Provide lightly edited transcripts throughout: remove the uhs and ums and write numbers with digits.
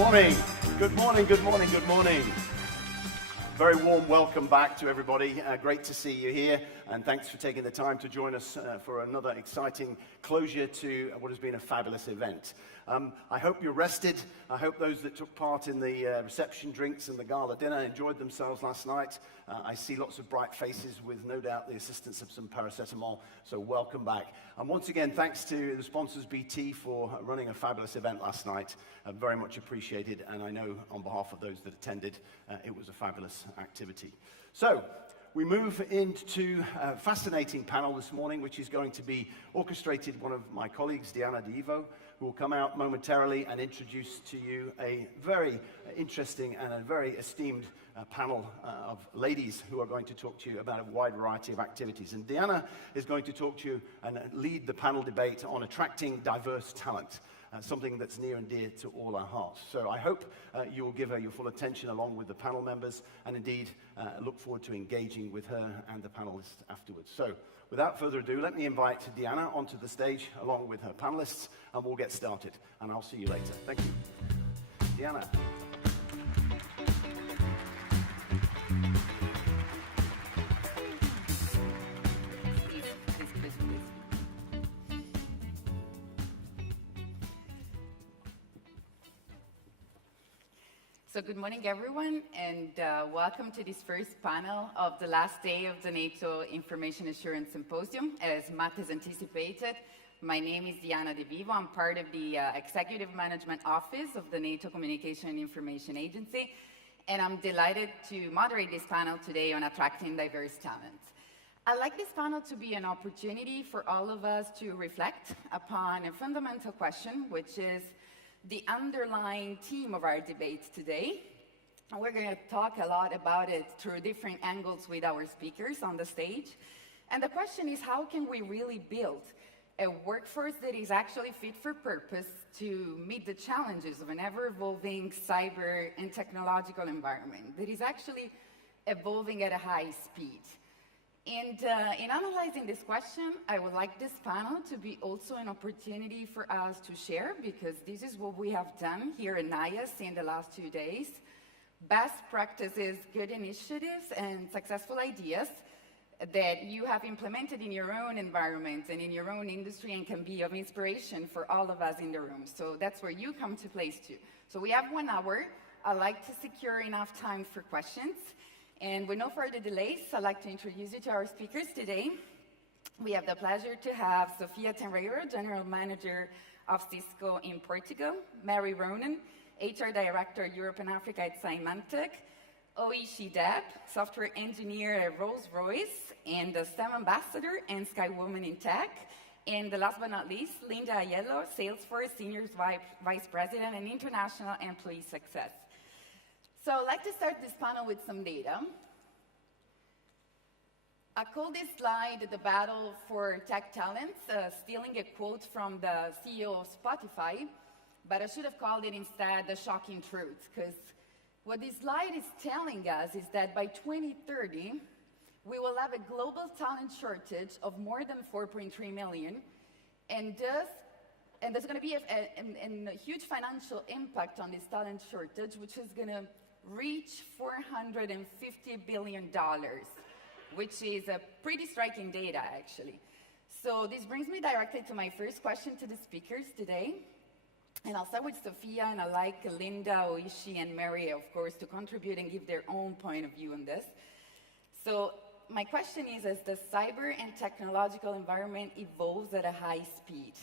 morning. Good morning, good morning, good morning. Very warm welcome back to everybody. Great to see you here, and thanks for taking the time to join us for another exciting closure to what has been a fabulous event. I hope you're rested. I hope those that took part in the reception drinks and the gala dinner enjoyed themselves last night. I see lots of bright faces with no doubt the assistance of some paracetamol, so welcome back. And once again, thanks to the sponsors BT for running a fabulous event last night. Very much appreciated, and I know on behalf of those that attended, it was a fabulous activity. So, we move into a fascinating panel this morning, which is going to be orchestrated one of my colleagues, DeVivo, who will come out momentarily and introduce to you a very interesting and a very esteemed panel of ladies who are going to talk to you about a wide variety of activities. And Diana is going to talk to you and lead the panel debate on attracting diverse talent. Something that's near and dear to all our hearts. So I hope you will give her your full attention along with the panel members, and indeed look forward to engaging with her and the panelists afterwards. So without further ado, let me invite Diana onto the stage along with her panelists, and we'll get started. And I'll see you later. Thank you. Diana. So good morning, everyone, and welcome to this first panel of the last day of the NATO Information Assurance Symposium. As Matt has anticipated, my name is Diana DeVivo. I'm part of the Executive Management Office of the NATO Communication and Information Agency, and I'm delighted to moderate this panel today on attracting diverse talent. I'd like this panel to be an opportunity for all of us to reflect upon a fundamental question, which is the underlying theme of our debate today. And we're going to talk a lot about it through different angles with our speakers on the stage. And the question is, how can we really build a workforce that is actually fit for purpose to meet the challenges of an ever-evolving cyber and technological environment that is actually evolving at a high speed? And in analyzing this question, I would like this panel to be also an opportunity for us to share, because this is what we have done here in NIAS in the last 2 days. Best practices, good initiatives, and successful ideas that you have implemented in your own environment and in your own industry and can be of inspiration for all of us in the room. So that's where you come to place too. So we have 1 hour. I'd like to secure enough time for questions. And with no further delays, I'd like to introduce you to our speakers today. We have the pleasure to have Sofia Tenreiro, General Manager of Cisco in Portugal, Mary Ronan, HR Director, Europe and Africa at Symantec, Oishi Deb, Software Engineer at Rolls-Royce, and the STEM Ambassador and Skywoman in Tech. And last but not least, Linda Aiello, Salesforce Senior Vice President and International Employee Success. So I'd like to start this panel with some data. I call this slide the battle for tech talents, stealing a quote from the CEO of Spotify, but I should have called it instead the shocking truth, because what this slide is telling us is that by 2030, we will have a global talent shortage of more than 4.3 million, and there's going to be a huge financial impact on this talent shortage, which is going to reach $450 billion, which is a pretty striking data, actually. So this brings me directly to my first question to the speakers today. And I'll start with Sofia, and I'd like Linda, Oishi, and Mary, of course, to contribute and give their own point of view on this. So my question is, as the cyber and technological environment evolves at a high speed,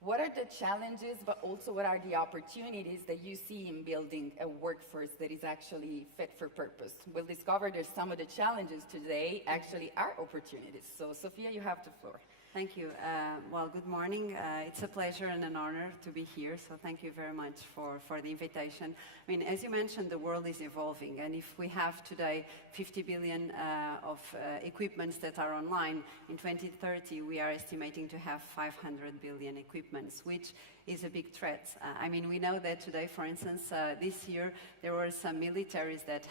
what are the challenges, but also what are the opportunities that you see in building a workforce that is actually fit for purpose? We'll discover that some of the challenges today actually are opportunities. So, Sofia, you have the floor. Thank you. Well, good morning. It's a pleasure and an honor to be here, so thank you very much for the invitation. I mean, as you mentioned, the world is evolving, and if we have today 50 billion of equipments that are online, in 2030 we are estimating to have 500 billion equipments, which is a big threat. I mean, we know that today, for instance, this year there were some militaries that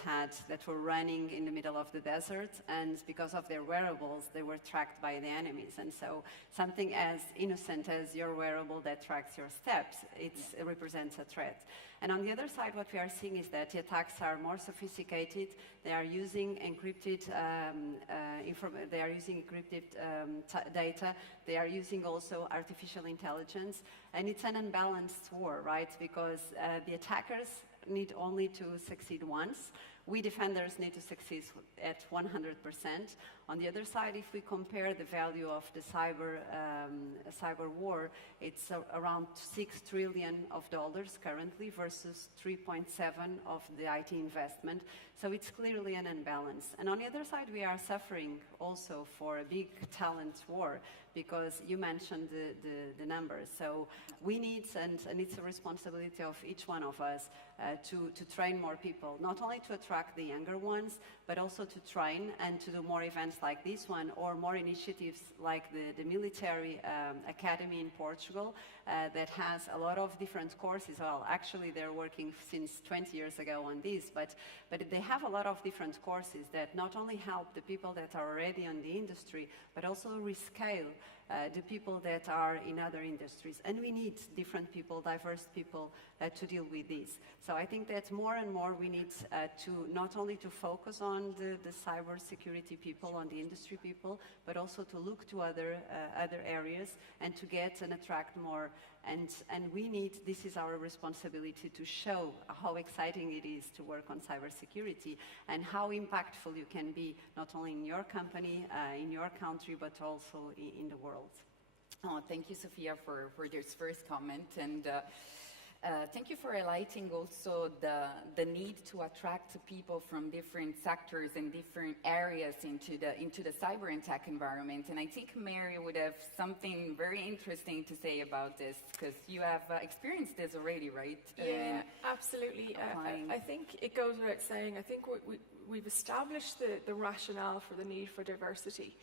were running in the middle of the desert, and because of their wearables, they were tracked by the enemies. And so So something as innocent as your wearable that tracks your steps, it represents a threat. And on the other side, what we are seeing is that the attacks are more sophisticated. They are using encrypted data. They are using also artificial intelligence, and it's an unbalanced war, right? Because the attackers need only to succeed once. We defenders need to succeed at 100%. On the other side, if we compare the value of the cyber war, it's around $6 trillion currently versus 3.7 of the IT investment. So it's clearly an imbalance. And on the other side, we are suffering also for a big talent war, because you mentioned the numbers. So we need, and it's a responsibility of each one of us to train more people, not only to attract the younger ones, but also to train and to do more events like this one, or more initiatives like the military academy in Portugal that has a lot of different courses. Well, actually they're working since 20 years ago on this, but they have a lot of different courses that not only help the people that are already in the industry, but also rescale the people that are in other industries. And we need different people, diverse people, to deal with this. So I think that more and more we need to not only to focus on the cyber security people, on the industry people, but also to look to other areas and to get and attract more. And we need, this is our responsibility, to show how exciting it is to work on cybersecurity and how impactful you can be, not only in your company, in your country, but also in the world. Oh, thank you, Sofia, for this first comment. And thank you for highlighting also the need to attract people from different sectors and different areas into the cyber and tech environment. And I think Mary would have something very interesting to say about this, because you have experienced this already, right? Yeah, absolutely. I think it goes without saying, I think we've established the rationale for the need for diversity.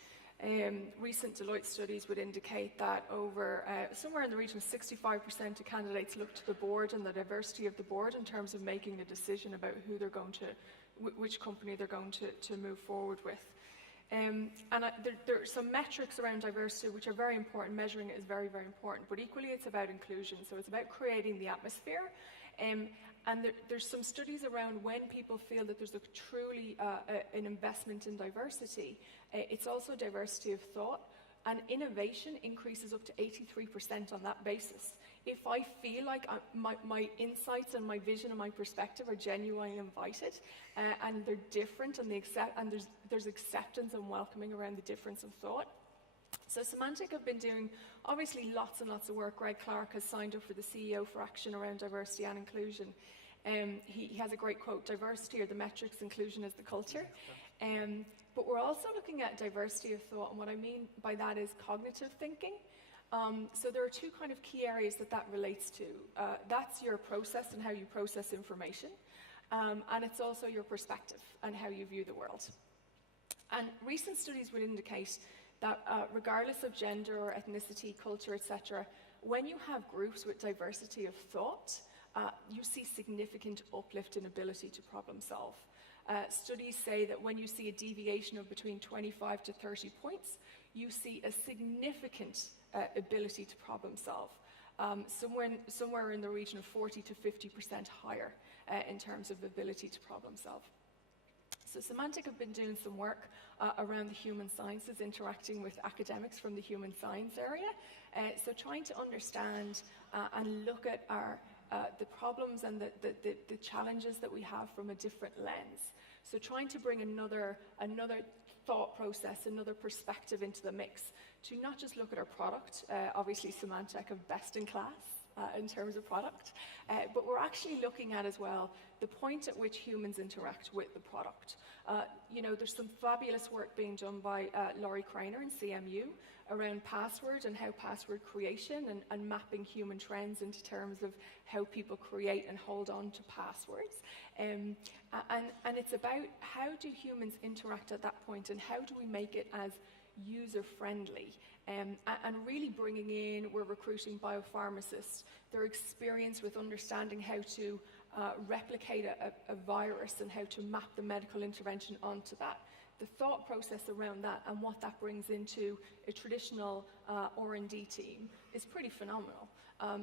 Recent Deloitte studies would indicate that over somewhere in the region of 65% of candidates look to the board and the diversity of the board in terms of making a decision about who they're going to, which company they're going to move forward with. There are some metrics around diversity which are very important. Measuring it is very, very important, but equally it's about inclusion. So it's about creating the atmosphere. And there's some studies around when people feel that there's truly an investment in diversity. It's also diversity of thought, and innovation increases up to 83% on that basis. If I feel like my insights and my vision and my perspective are genuinely invited, and they're different, and there's acceptance and welcoming around the difference of thought. So Symantec have been doing obviously lots and lots of work. Greg Clark has signed up for the CEO for Action around diversity and inclusion. He has a great quote: diversity are the metrics, inclusion is the culture. But we're also looking at diversity of thought, and what I mean by that is cognitive thinking. So there are two kind of key areas that relates to. That's your process and how you process information, and it's also your perspective and how you view the world. And recent studies would indicate that regardless of gender or ethnicity, culture, etc., when you have groups with diversity of thought, you see significant uplift in ability to problem solve. Studies say that when you see a deviation of between 25 to 30 points, you see a significant ability to problem solve, somewhere in the region of 40 to 50% higher in terms of ability to problem solve. So Symantec have been doing some work around the human sciences, interacting with academics from the human science area. So trying to understand and look at the problems and the challenges that we have from a different lens. So trying to bring another thought process, another perspective into the mix, to not just look at our product. Obviously Symantec are best in class in terms of product, but we're actually looking at as well the point at which humans interact with the product. There's some fabulous work being done by Laurie Craner in CMU around password and how password creation and mapping human trends into terms of how people create and hold on to passwords. And it's about how do humans interact at that point, and how do we make it as user-friendly, and really bringing in, we're recruiting biopharmacists, their experience with understanding how to replicate a virus and how to map the medical intervention onto that. the thought process around that and what that brings into a traditional R&D team is pretty phenomenal.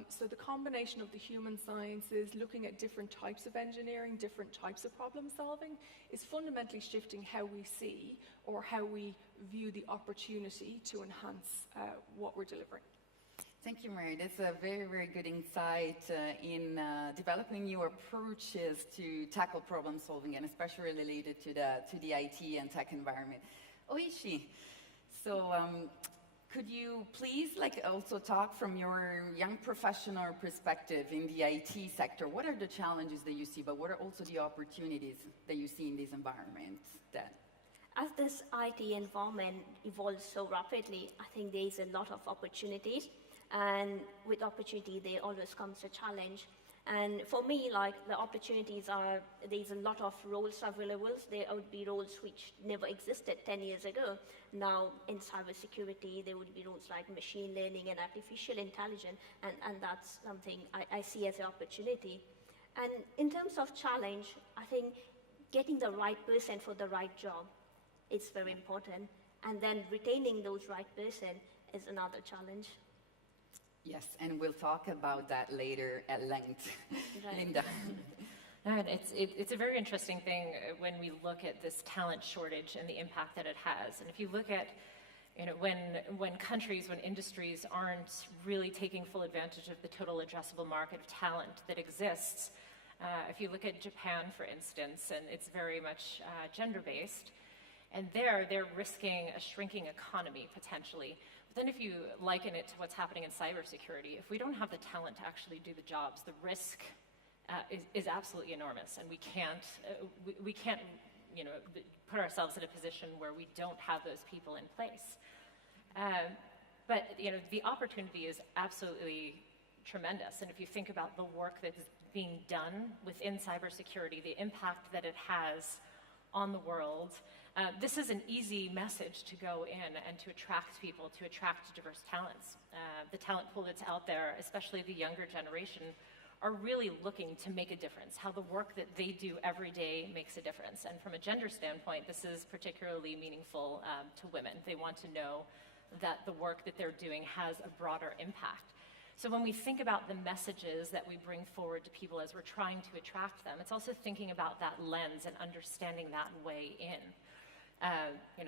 So the combination of the human sciences, looking at different types of engineering, different types of problem solving, is fundamentally shifting how we see or how we view the opportunity to enhance what we're delivering. Thank you, Mary. That's a very, very good insight in developing new approaches to tackle problem solving, and especially related to the IT and tech environment. Oishi, so could you please also talk from your young professional perspective in the IT sector? What are the challenges that you see, but what are also the opportunities that you see in these environments? As this IT environment evolves so rapidly, I think there is a lot of opportunities. And with opportunity, there always comes a challenge. And for me, the opportunities are, there's a lot of roles available. There would be roles which never existed 10 years ago. Now, in cybersecurity, there would be roles like machine learning and artificial intelligence, and that's something I see as an opportunity. And in terms of challenge, I think getting the right person for the right job is very important. And then retaining those right person is another challenge. Yes, and we'll talk about that later at length. Right. Linda. And it's a very interesting thing when we look at this talent shortage and the impact that it has. And if you look at, when countries, when industries aren't really taking full advantage of the total addressable market of talent that exists, if you look at Japan, for instance, and it's very much gender-based, and they're risking a shrinking economy potentially. But then if you liken it to what's happening in cybersecurity, if we don't have the talent to actually do the jobs, the risk is absolutely enormous, and we can't put ourselves in a position where we don't have those people in place. But the opportunity is absolutely tremendous, and if you think about the work that's being done within cybersecurity, the impact that it has on the world, this is an easy message to go in and to attract people, to attract diverse talents. The talent pool that's out there, especially the younger generation, are really looking to make a difference, how the work that they do every day makes a difference. And from a gender standpoint, this is particularly meaningful to women. They want to know that the work that they're doing has a broader impact. So when we think about the messages that we bring forward to people as we're trying to attract them, it's also thinking about that lens and understanding that way in.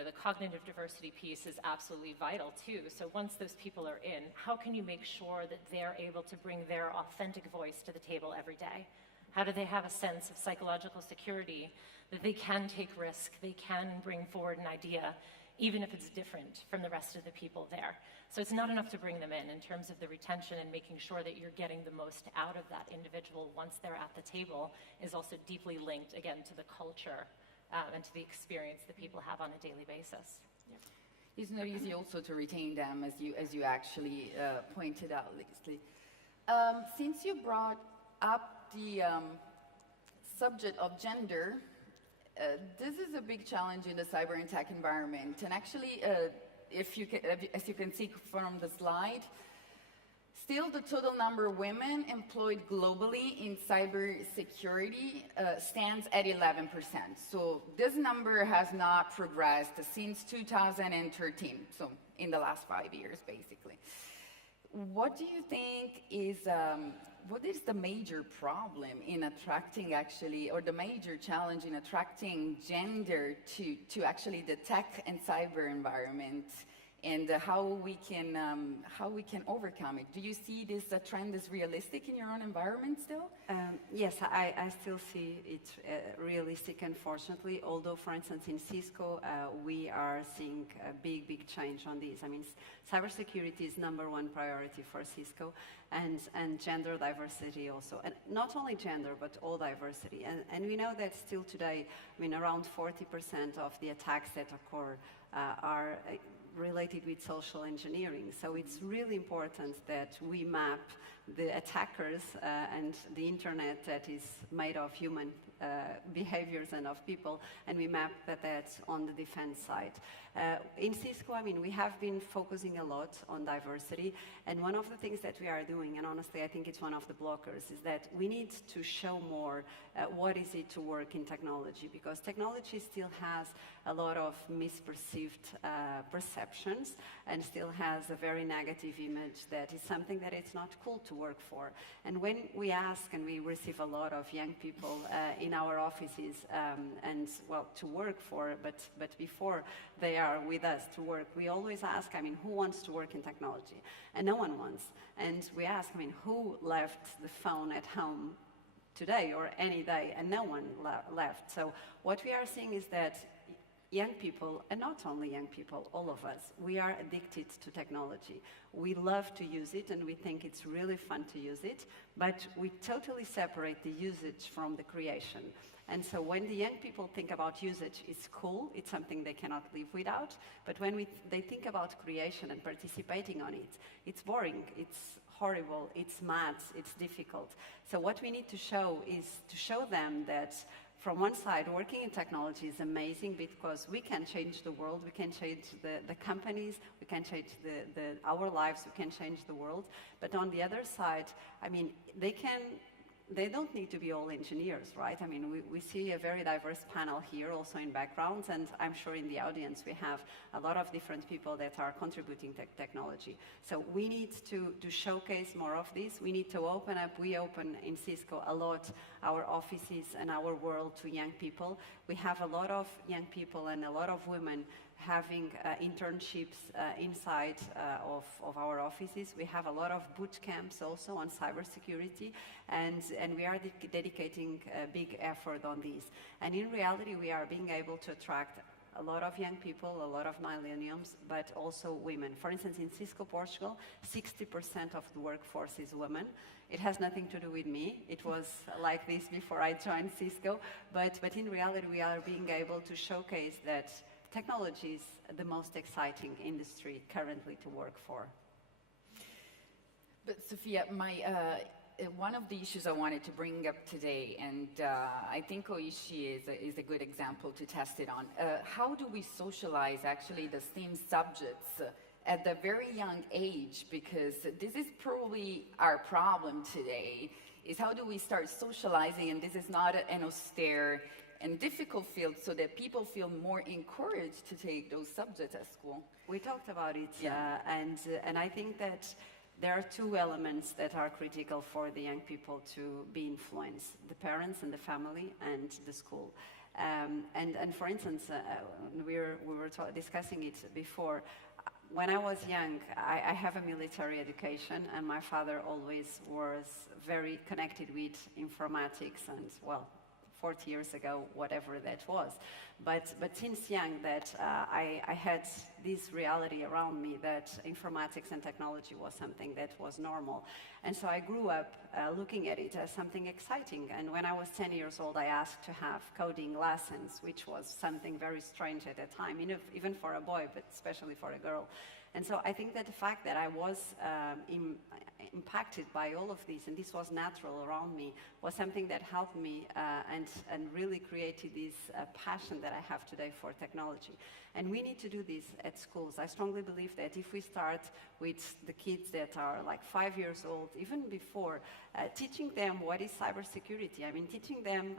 The cognitive diversity piece is absolutely vital too. So once those people are in, how can you make sure that they're able to bring their authentic voice to the table every day? How do they have a sense of psychological security that they can take risk, they can bring forward an idea, even if it's different from the rest of the people there? So it's not enough to bring them in terms of the retention, and making sure that you're getting the most out of that individual once they're at the table is also deeply linked, again, to the culture and to the experience that people have on a daily basis. Yeah. It's not easy also to retain them, as you actually pointed out, Leslie. Since you brought up the subject of gender, this is a big challenge in the cyber and tech environment. And actually, as you can see from the slide, still the total number of women employed globally in cybersecurity stands at 11%. So this number has not progressed since 2013, so in the last 5 years, basically. What do you think is, what is the major problem in attracting actually, or the major challenge in attracting gender to actually the tech and cyber environment, and how we can overcome it? Do you see this trend as realistic in your own environment still? Yes, I still see it realistic, unfortunately, although, for instance, in Cisco, we are seeing a big change on this. I mean, cybersecurity is #1 priority for Cisco, and gender diversity also. And not only gender, but all diversity. And we know that still today, I mean, around 40% of the attacks that occur are related with social engineering. So it's really important that we map the attackers and the internet that is made of human behaviors and of people, and we map that on the defense side. In Cisco, I mean, we have been focusing a lot on diversity, and one of the things that we are doing, and honestly I think it's one of the blockers, is that we need to show more what is it to work in technology, because technology still has a lot of misperceived perceptions and still has a very negative image that is something that it's not cool to work for. And when we ask, and we receive a lot of young people in our offices and, well, to work for, but before they are with us to work, we always ask, I mean, who wants to work in technology? And no one wants. And we ask, I mean, who left the phone at home today or any day? And no one left. So what we are seeing is that young people, and not only young people, all of us, we are addicted to technology. We love to use it, and we think it's really fun to use it, but we totally separate the usage from the creation. And so when the young people think about usage, it's cool, it's something they cannot live without, but when they think about creation and participating on it, it's boring, it's horrible, it's maths, it's difficult. So what we need to show is to show them that from one side, working in technology is amazing because we can change the world, we can change the companies, we can change our lives, we can change the world. But on the other side, I mean, they don't need to be all engineers, right? I mean, we see a very diverse panel here also in backgrounds, and I'm sure in the audience we have a lot of different people that are contributing to technology. So we need to showcase more of this. We need to open up, we open in Cisco a lot our offices and our world to young people. We have a lot of young people and a lot of women having internships inside of our offices. We have a lot of boot camps also on cybersecurity, and we are dedicating a big effort on these. And in reality, we are being able to attract a lot of young people, a lot of millennials, but also women. For instance, in Cisco, Portugal, 60% of the workforce is women. It has nothing to do with me. It was like this before I joined Cisco, but in reality, we are being able to showcase that technology is the most exciting industry currently to work for. But Sofia, one of the issues I wanted to bring up today, and I think Oishi is a good example to test it on. How do we socialize actually the STEAM subjects at the very young age? Because this is probably our problem today, is how do we start socializing, and this is not an austere and difficult field, so that people feel more encouraged to take those subjects at school? We talked about it, yeah. And I think that there are two elements that are critical for the young people to be influenced: the parents and the family and the school. And for instance, we were discussing it before. When I was young, I have a military education, and my father always was very connected with informatics and, well, 40 years ago, whatever that was. But since young, that I had this reality around me that informatics and technology was something that was normal. And so I grew up looking at it as something exciting. And when I was 10 years old, I asked to have coding lessons, which was something very strange at the time, even for a boy, but especially for a girl. And so I think that the fact that I was impacted by all of this, and this was natural around me, was something that helped me and really created this passion that I have today for technology. And we need to do this at schools. I strongly believe that if we start with the kids that are like 5 years old, even before, teaching them what is cybersecurity. I mean, teaching them,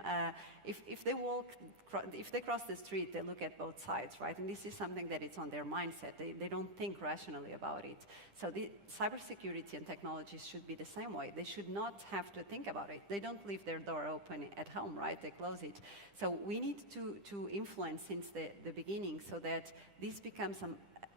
if they cross the street, they look at both sides, right? And this is something that is on their mindset. They don't think rationally about it. So the cybersecurity and technology should be the same way. They should not have to think about it. They don't leave their door open at home, right? They close it. So we need to influence since the beginning so that this becomes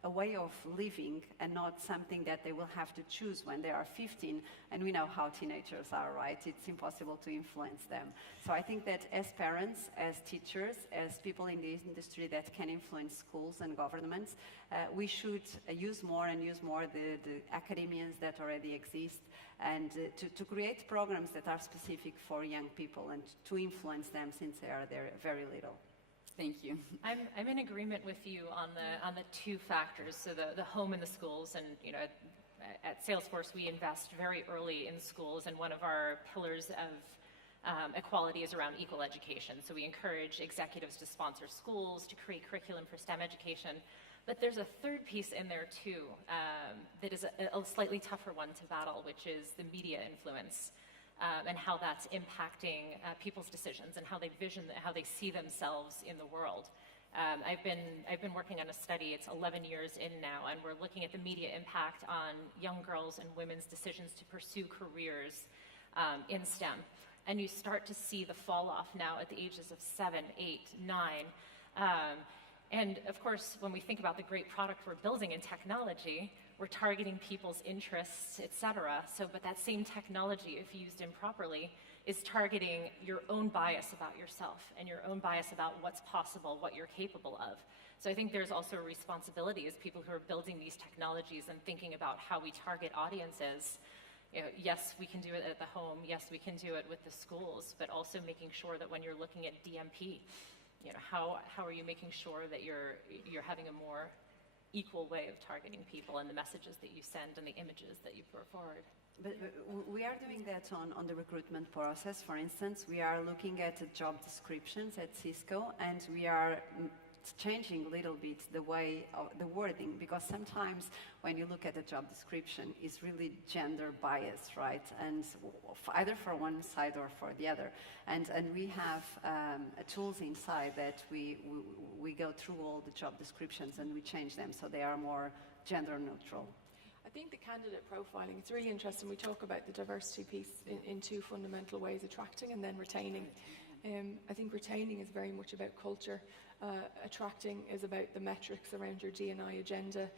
a way of living and not something that they will have to choose when they are 15. And we know how teenagers are, right? It's impossible to influence them. So I think that as parents, as teachers, as people in the industry that can influence schools and governments, we should use more the academians that already exist, and to create programs that are specific for young people and to influence them since they're very little. Thank you. I'm in agreement with you on the two factors, so the home and the schools. And at Salesforce, we invest very early in schools, and one of our pillars equality is around equal education. So we encourage executives to sponsor schools, to create curriculum for STEM education. But there's a third piece in there too that is a slightly tougher one to battle, which is the media influence and how that's impacting people's decisions and how they see themselves in the world. I've been working on a study, it's 11 years in now, and we're looking at the media impact on young girls and women's decisions to pursue careers in STEM. And you start to see the fall off now at the ages of 7, 8, 9. And of course, when we think about the great product we're building in technology, we're targeting people's interests, et cetera. But that same technology, if used improperly, is targeting your own bias about yourself and your own bias about what's possible, what you're capable of. So I think there's also a responsibility as people who are building these technologies and thinking about how we target audiences. You know, yes, we can do it at the home. Yes, we can do it with the schools, but also making sure that when you're looking at DMP, you know, how are you making sure that you're having a more equal way of targeting people and the messages that you send and the images that you put forward? But we are doing that on the recruitment process. For instance, we are looking at the job descriptions at Cisco, and we are changing a little bit the way of the wording, because sometimes when you look at a job description, it's really gender biased, right? And either for one side or for the other. And we have tools inside that we go through all the job descriptions and we change them so they are more gender neutral. I think the candidate profiling, it's really interesting. We talk about the diversity piece in two fundamental ways, attracting and then retaining. I think retaining is very much about culture. Attracting is about the metrics around your D&I agenda.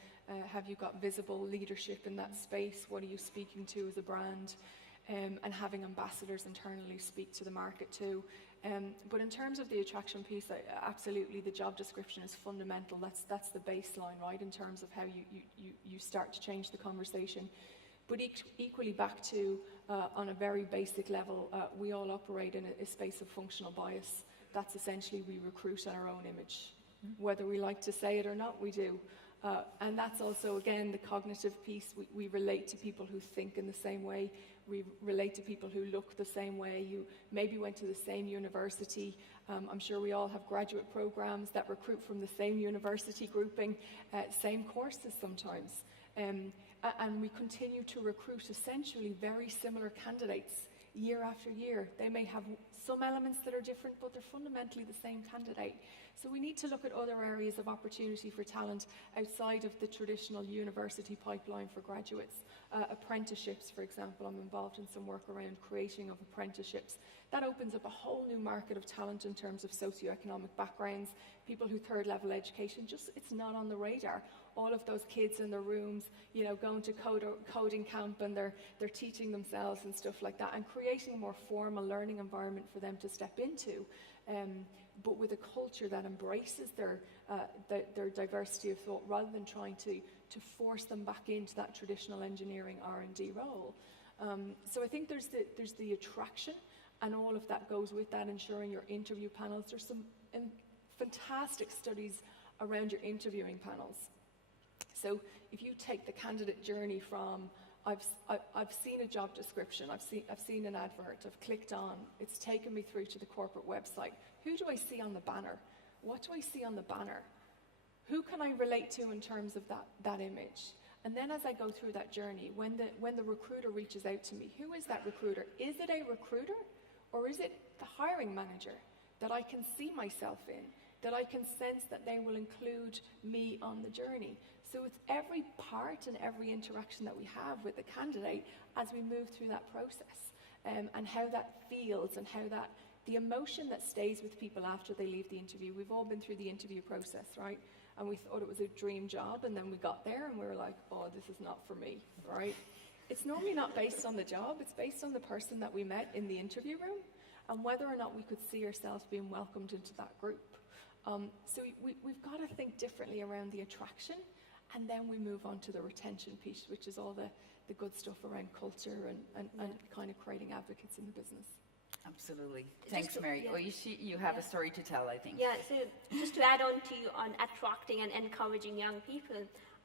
Have you got visible leadership in that space? What are you speaking to as a brand? And having ambassadors internally speak to the market too. But in terms of the attraction piece, absolutely the job description is fundamental. That's the baseline, right, in terms of how you start to change the conversation. But equally back to, on a very basic level, we all operate in a space of functional bias. That's essentially we recruit on our own image. Whether we like to say it or not, we do. And that's also, again, the cognitive piece. We relate to people who think in the same way. We relate to people who look the same way, who maybe went to the same university. I'm sure we all have graduate programs that recruit from the same university grouping, same courses sometimes. And we continue to recruit essentially very similar candidates year after year. They may have some elements that are different, but they're fundamentally the same candidate. So we need to look at other areas of opportunity for talent outside of the traditional university pipeline for graduates. Apprenticeships, for example, I'm involved in some work around creating of apprenticeships. That opens up a whole new market of talent in terms of socioeconomic backgrounds, people who third level education, just it's not on the radar. All of those kids in their rooms, you know, going to coding camp and they're teaching themselves and stuff like that, and creating a more formal learning environment for them to step into, but with a culture that embraces their diversity of thought rather than trying to force them back into that traditional engineering R&D role. So I think there's the attraction, and all of that goes with that, ensuring your interview panels. There's some fantastic studies around your interviewing panels. So if you take the candidate journey from, I've seen a job description, I've seen an advert, I've clicked on, it's taken me through to the corporate website. Who do I see on the banner? What do I see on the banner? Who can I relate to in terms of that image? And then as I go through that journey, when the recruiter reaches out to me, who is that recruiter? Is it a recruiter, or is it the hiring manager that I can see myself in, that I can sense that they will include me on the journey? So it's every part and every interaction that we have with the candidate as we move through that process, and how that feels, and how that, the emotion that stays with people after they leave the interview. We've all been through the interview process, right? And we thought it was a dream job, and then we got there and we were like, oh, this is not for me, right? It's normally not based on the job, it's based on the person that we met in the interview room and whether or not we could see ourselves being welcomed into that group. So we've got to think differently around the attraction, and then we move on to the retention piece, which is all the good stuff around culture and kind of creating advocates in the business. Absolutely. Thanks, Mary. Yeah. Oishi, you have a story to tell, I think. Yeah, so just to add on to you on attracting and encouraging young people,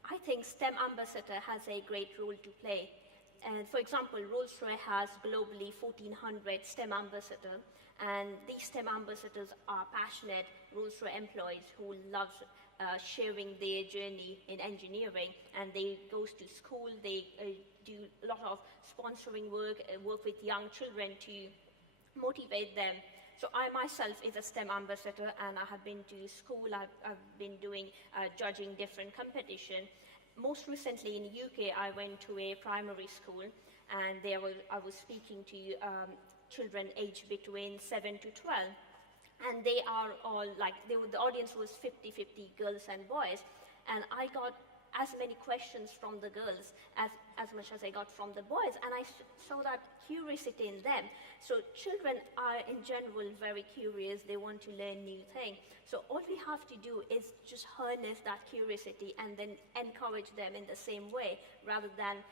I think STEM Ambassador has a great role to play. And for example, Rolls-Royce has globally 1,400 STEM ambassadors, and these STEM ambassadors are passionate Rolls-Royce employees who love sharing their journey in engineering, and they go to school, they do a lot of sponsoring work, work with young children to motivate them. So I myself is a STEM ambassador, and I have been to school, I've been doing judging different competition. Most recently in the UK, I went to a primary school, and I was speaking to children aged between 7 to 12. And they are all the audience was 50-50 girls and boys. And I got as many questions from the girls as much as I got from the boys. And I saw that curiosity in them. So children are in general very curious. They want to learn new things. So all we have to do is just harness that curiosity and then encourage them in the same way rather than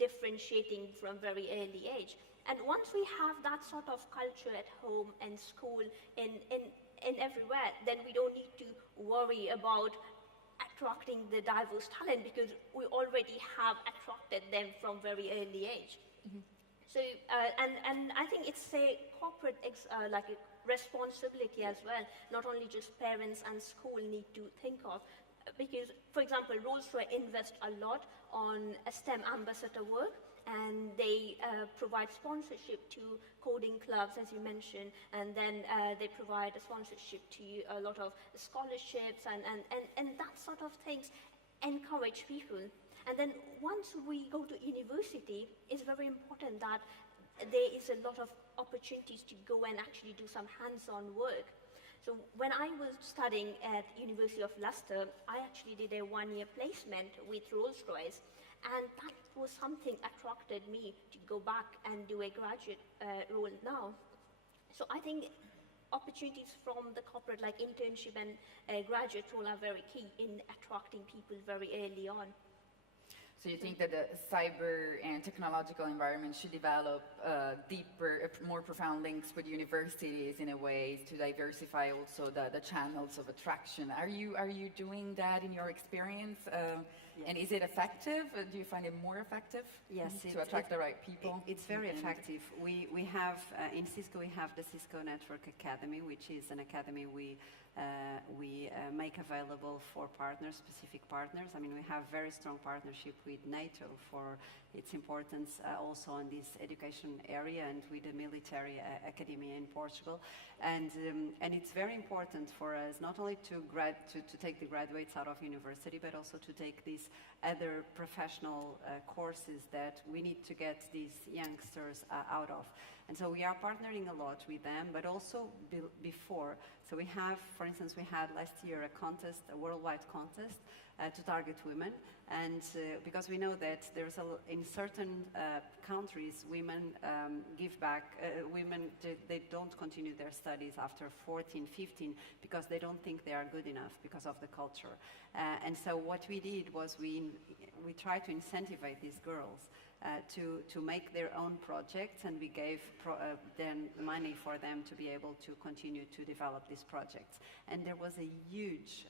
differentiating from very early age. And once we have that sort of culture at home and school in everywhere, then we don't need to worry about attracting the diverse talent because we already have attracted them from very early age. Mm-hmm. So, and I think it's a corporate like a responsibility as well. Not only just parents and school need to think of, because, for example, Rolls-Royce invest a lot on STEM ambassador work. And they provide sponsorship to coding clubs, as you mentioned, and then they provide a sponsorship to a lot of scholarships and that sort of things encourage people. And then once we go to university, it's very important that there is a lot of opportunities to go and actually do some hands-on work. So when I was studying at University of Leicester, I actually did a one-year placement with Rolls-Royce. And that was something attracted me to go back and do a graduate role now. So I think opportunities from the corporate, like internship and graduate role, are very key in attracting people very early on. So you think that the cyber and technological environment should develop deeper, more profound links with universities in a way to diversify also the channels of attraction. Are you doing that in your experience? Yes. And is it effective? Do you find it more effective? Yes, to attract the right people? It's very effective. We have, in Cisco, we have the Cisco Network Academy, which is an academy we make available for partners, specific partners. I mean, we have very strong partnership with NATO for its importance also in this education area and with the military academia in Portugal. And it's very important for us not only to take the graduates out of university, but also to take these other professional courses that we need to get these youngsters out of. And so we are partnering a lot with them, but also before. So we have, for instance, we had last year a contest, a worldwide contest to target women. And because we know that there's in certain countries, women give back, they don't continue their studies after 14, 15, because they don't think they are good enough because of the culture. And so what we did was we tried to incentivize these girls to make their own projects, and we gave them money for them to be able to continue to develop these projects. And there was a huge,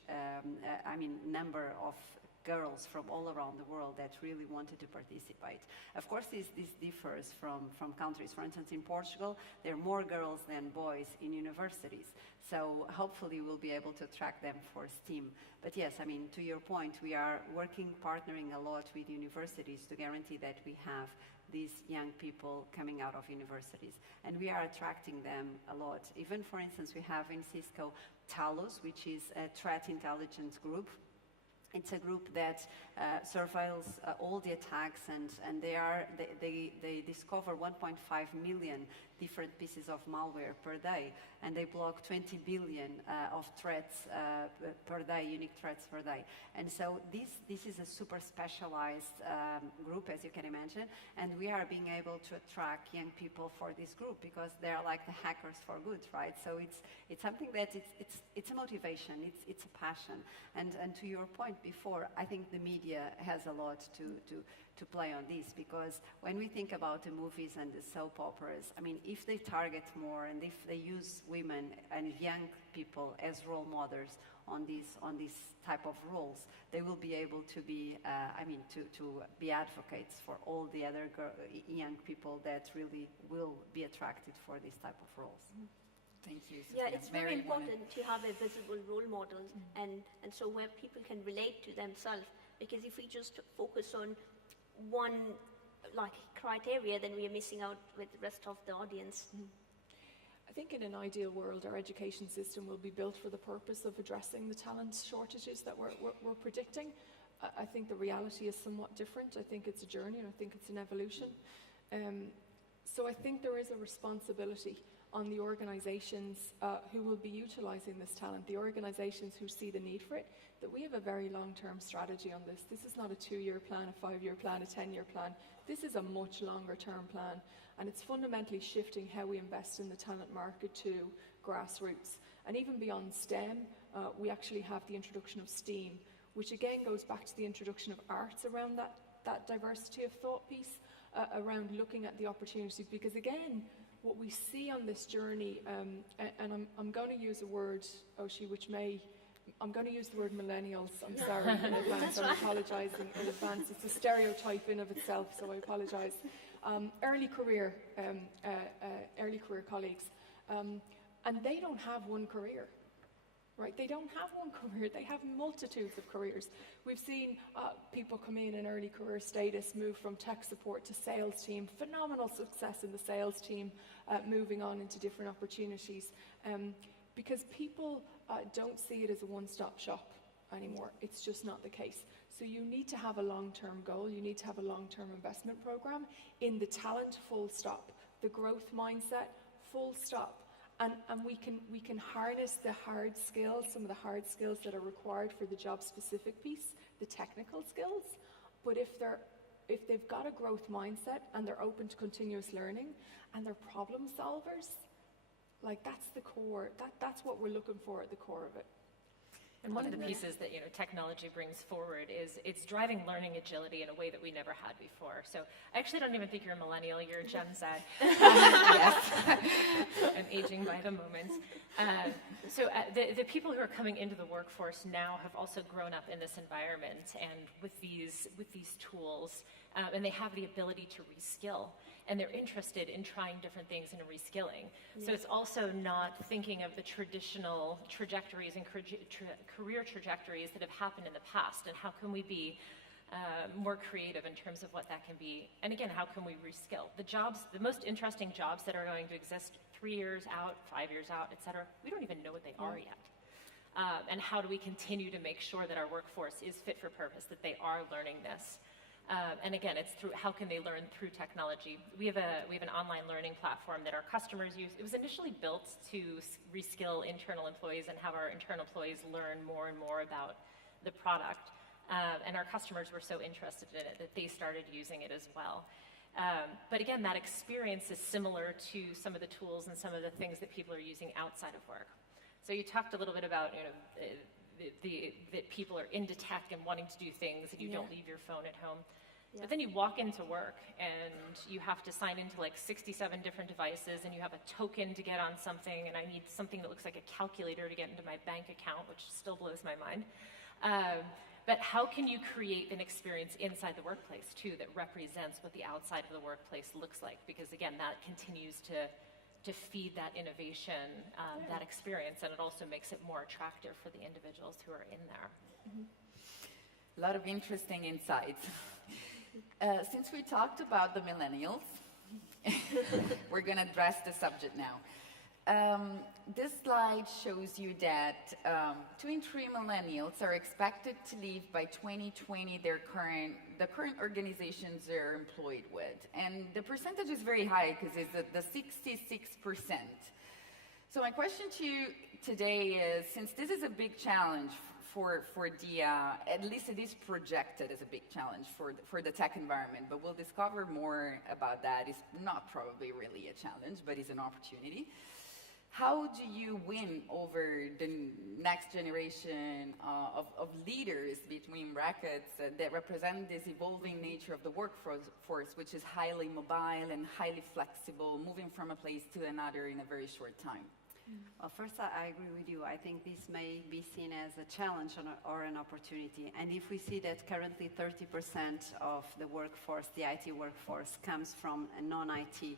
number of girls from all around the world that really wanted to participate. Of course, this differs from countries. For instance, in Portugal, there are more girls than boys in universities. So hopefully we'll be able to attract them for STEAM. But yes, I mean, to your point, we are partnering a lot with universities to guarantee that we have these young people coming out of universities. And we are attracting them a lot. Even, for instance, we have in Cisco Talos, which is a threat intelligence group. It's a group that surveils all the attacks, and they discover 1.5 million different pieces of malware per day, and they block 20 billion of threats per day, unique threats per day. And so this is a super specialized group, as you can imagine, and we are being able to attract young people for this group because they're like the hackers for good, right? So it's something that it's a motivation, it's a passion, and to your point, point before, I think the media has a lot to play on this, because when we think about the movies and the soap operas, I mean, if they target more and if they use women and young people as role models on these type of roles, they will be able to be, to be advocates for all the other young people that really will be attracted for this type of roles. Thank you, Sofia. Yeah, it's very important to have a visible role model, and so where people can relate to themselves. Because if we just focus on one criteria, then we are missing out with the rest of the audience. I think in an ideal world, our education system will be built for the purpose of addressing the talent shortages that we're predicting. I think the reality is somewhat different. I think it's a journey, and I think it's an evolution. So I think there is a responsibility on the organizations who will be utilizing this talent, the organizations who see the need for it, that we have a very long-term strategy on this. This is not a 2-year plan, a 5-year plan, a 10-year plan. This is a much longer-term plan, and it's fundamentally shifting how we invest in the talent market to grassroots. And even beyond STEM, we actually have the introduction of STEAM, which again goes back to the introduction of arts around that diversity of thought piece, around looking at the opportunities, because again, what we see on this journey, and I'm going to use a word, Oishi, I'm going to use the word millennials. I'm sorry in advance. I apologise in advance. It's a stereotype in of itself, so I apologise. Early career colleagues, and they don't have one career. Right? They don't have one career. They have multitudes of careers. We've seen people come in early career status, move from tech support to sales team, phenomenal success in the sales team, moving on into different opportunities. Because people don't see it as a one-stop shop anymore. It's just not the case. So you need to have a long-term goal. You need to have a long-term investment program in the talent, full stop. The growth mindset, full stop. And we can harness the hard skills, some of the hard skills that are required for the job-specific piece, the technical skills. But if they've got a growth mindset and they're open to continuous learning and they're problem solvers, like that's the core. That's what we're looking for at the core of it. And one of the pieces that technology brings forward is it's driving learning agility in a way that we never had before. So I actually don't even think you're a millennial, you're a Gen Z. Yes, I'm aging by the moment. The people who are coming into the workforce now have also grown up in this environment and with these tools, and they have the ability to reskill. And they're interested in trying different things and reskilling. So it's also not thinking of the traditional trajectories and career trajectories that have happened in the past, and how can we be more creative in terms of what that can be. And again, how can we reskill? The most interesting jobs that are going to exist 3 years out, 5 years out, et cetera, we don't even know what they are yet. And how do we continue to make sure that our workforce is fit for purpose, that they are learning this? And again, it's through how can they learn through technology. We have an online learning platform that our customers use. It was initially built to reskill internal employees and have our internal employees learn more and more about the product. And our customers were so interested in it that they started using it as well. But again, that experience is similar to some of the tools and some of the things that people are using outside of work. So you talked a little bit about that people are into tech and wanting to do things, and you don't leave your phone at home. Yeah. But then you walk into work and you have to sign into like 67 different devices, and you have a token to get on something, and I need something that looks like a calculator to get into my bank account, which still blows my mind. But how can you create an experience inside the workplace too that represents what the outside of the workplace looks like? Because again, that continues to feed that innovation, that experience, and it also makes it more attractive for the individuals who are in there. A lot of interesting insights. Since we talked about the millennials, we're going to address the subject now. This slide shows you that 2 in 3 millennials are expected to leave by 2020 the current organizations they're employed with. And the percentage is very high because it's the 66%. So my question to you today is, since this is a big challenge for the, at least it is projected as a big challenge for the tech environment, but we'll discover more about that. It's not probably really a challenge, but it's an opportunity. How do you win over the next generation of leaders, between brackets, that represent this evolving nature of the workforce, which is highly mobile and highly flexible, moving from a place to another in a very short time? Well, first, I agree with you. I think this may be seen as a challenge or an opportunity. And if we see that currently 30% of the workforce, the IT workforce, comes from a non-IT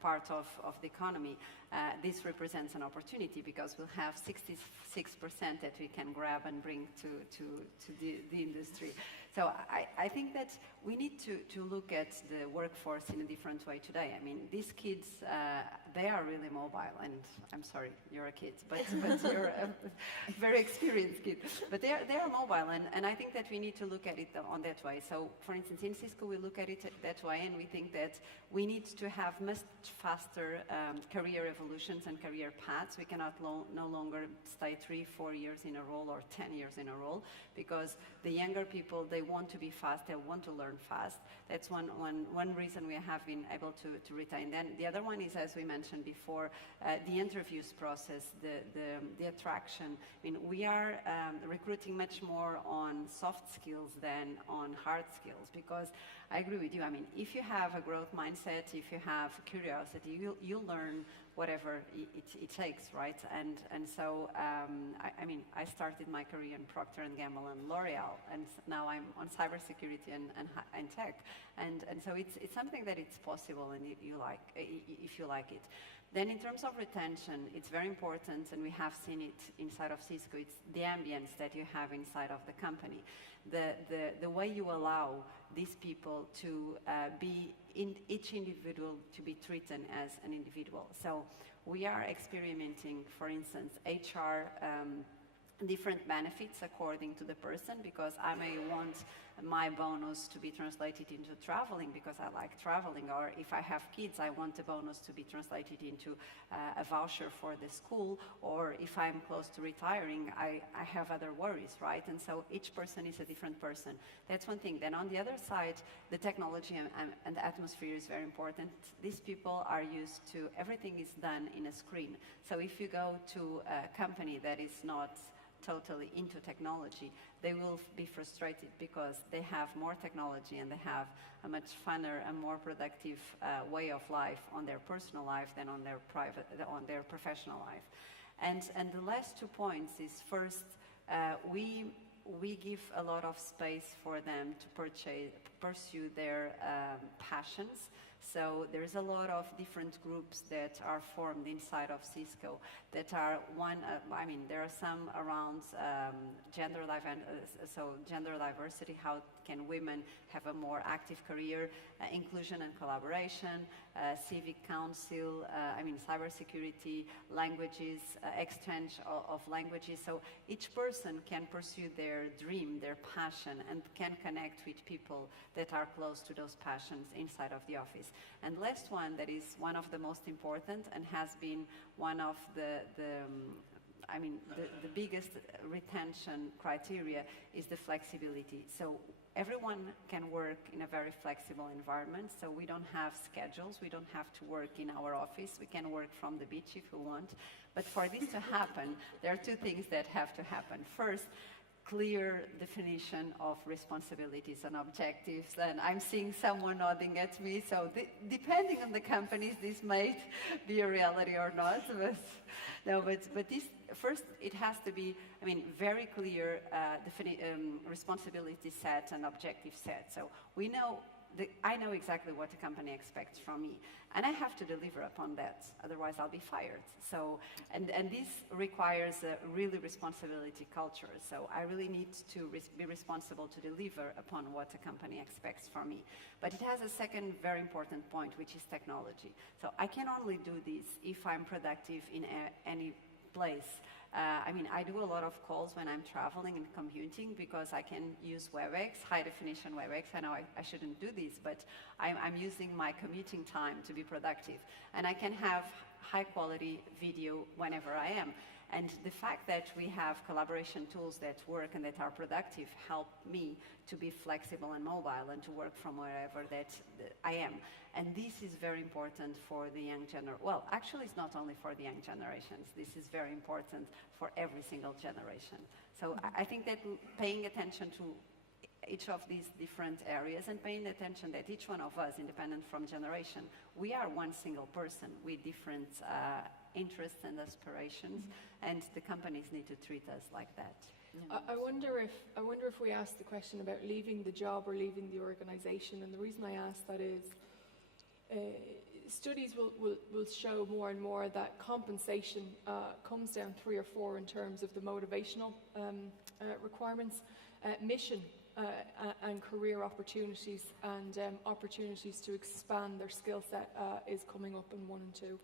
part of the economy, this represents an opportunity, because we'll have 66% that we can grab and bring to the industry. So I think that we need to look at the workforce in a different way today. I mean, these kids, they are really mobile, and I'm sorry, you're a kid, but you're a very experienced kid. But they are mobile, and I think that we need to look at it on that way. So, for instance, in Cisco, we look at it that way, and we think that we need to have much faster career evolutions and career paths. We cannot no longer stay 3-4 years in a role or 10 years in a role, because the younger people, they want to be fast, they want to learn fast. That's one reason we have been able to retain. Then the other one is, as we mentioned before, the interviews process, the attraction. I mean, we are recruiting much more on soft skills than on hard skills, because I agree with you. I mean, if you have a growth mindset, if you have curiosity, you'll learn whatever it takes, right? And so, I mean, I started my career in Procter & Gamble and L'Oreal, and now I'm on cybersecurity and tech. And so it's something that it's possible, and if you like it. Then in terms of retention, it's very important, and we have seen it inside of Cisco. It's the ambience that you have inside of the company. The way you allow these people to be in each individual to be treated as an individual. So we are experimenting, for instance, HR different benefits according to the person, because I may want my bonus to be translated into traveling because I like traveling, or if I have kids, I want the bonus to be translated into a voucher for the school, or if I'm close to retiring, I have other worries, right? And so each person is a different person. That's one thing. Then on the other side, the technology and the atmosphere is very important. These people are used to, everything is done in a screen. So if you go to a company that is not totally into technology, they will be frustrated because they have more technology and they have a much funner and more productive way of life on their personal life than on their professional life. And the last 2 points is, first, we give a lot of space for them to pursue their passions. So there's a lot of different groups that are formed inside of Cisco that are there are some around gender diversity, how can women have a more active career, inclusion and collaboration, civic council, cybersecurity, languages, exchange of languages. So each person can pursue their dream, their passion, and can connect with people that are close to those passions inside of the office. And last one, that is one of the most important and has been one of the biggest retention criteria, is the flexibility. So everyone can work in a very flexible environment, so we don't have schedules, we don't have to work in our office, we can work from the beach if we want. But for this to happen, there are 2 things that have to happen. First, clear definition of responsibilities and objectives, and I'm seeing someone nodding at me, so depending on the companies, this might be a reality or not, but this, first, it has to be, very clear responsibility set and objective set. So we know, I know exactly what the company expects from me, and I have to deliver upon that, otherwise I'll be fired. So, and this requires a really responsibility culture. So I really need to be responsible to deliver upon what the company expects from me. But it has a second very important point, which is technology. So I can only do this if I'm productive in any place I mean, I do a lot of calls when I'm traveling and commuting because I can use WebEx, high definition WebEx. I know I shouldn't do this, but I'm using my commuting time to be productive. And I can have high quality video whenever I am. And the fact that we have collaboration tools that work and that are productive help me to be flexible and mobile and to work from wherever that I am. And this is very important for the young generation. Well, actually, it's not only for the young generations. This is very important for every single generation. So I think that paying attention to each of these different areas and paying attention that each one of us, independent from generation, we are one single person with different interests and aspirations, and the companies need to treat us like that. I wonder if we ask the question about leaving the job or leaving the organization, and the reason I ask that is studies will show more and more that compensation comes down 3 or 4 in terms of the motivational requirements, mission and career opportunities and opportunities to expand their skill set is coming up in 1 and 2.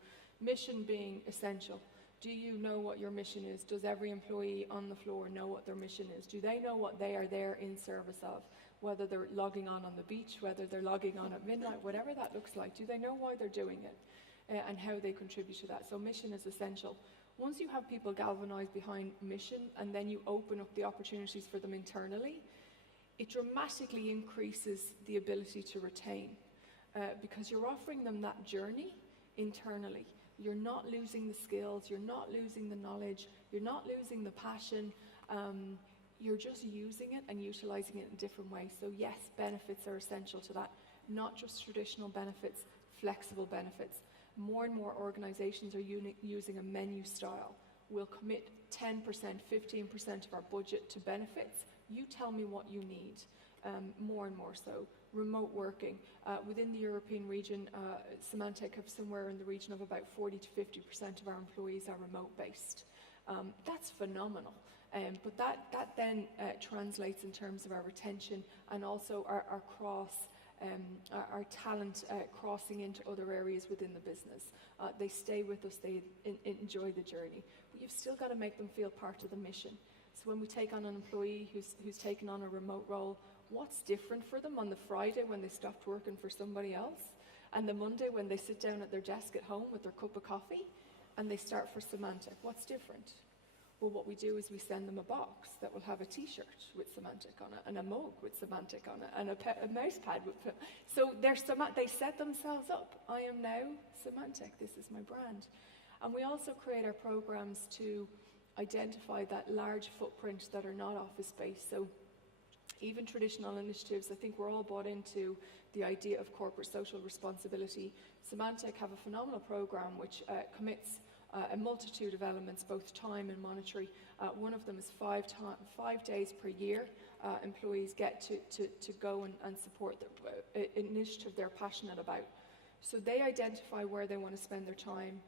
Mission being essential. Do you know what your mission is? Does every employee on the floor know what their mission is? Do they know what they are there in service of? Whether they're logging on the beach, whether they're logging on at midnight, whatever that looks like. Do they know why they're doing it and how they contribute to that? So mission is essential. Once you have people galvanized behind mission and then you open up the opportunities for them internally, it dramatically increases the ability to retain because you're offering them that journey internally. You're not losing the skills, you're not losing the knowledge, you're not losing the passion, you're just using it and utilizing it in different ways. So yes, benefits are essential to that, not just traditional benefits, flexible benefits. More and more organizations are using a menu style. We'll commit 10%, 15% of our budget to benefits. You tell me what you need, more and more so. Remote working. Within the European region, Symantec have somewhere in the region of about 40 to 50% of our employees are remote-based. That's phenomenal. But that then translates in terms of our retention and also our talent crossing into other areas within the business. They stay with us, they enjoy the journey. But you've still got to make them feel part of the mission. So when we take on an employee who's taken on a remote role, what's different for them on the Friday when they stopped working for somebody else, and the Monday when they sit down at their desk at home with their cup of coffee and they start for Symantec? What's different? Well, what we do is we send them a box that will have a t-shirt with Symantec on it and a mug with Symantec on it and a mouse pad with it. So they set themselves up. I am now Symantec. This is my brand. And we also create our programs to identify that large footprint that are not office space. So even traditional initiatives, I think we're all bought into the idea of corporate social responsibility. Symantec have a phenomenal program which commits a multitude of elements, both time and monetary. One of them is 5 days per year. Employees get to go and support the initiative they're passionate about. So they identify where they want to spend their time,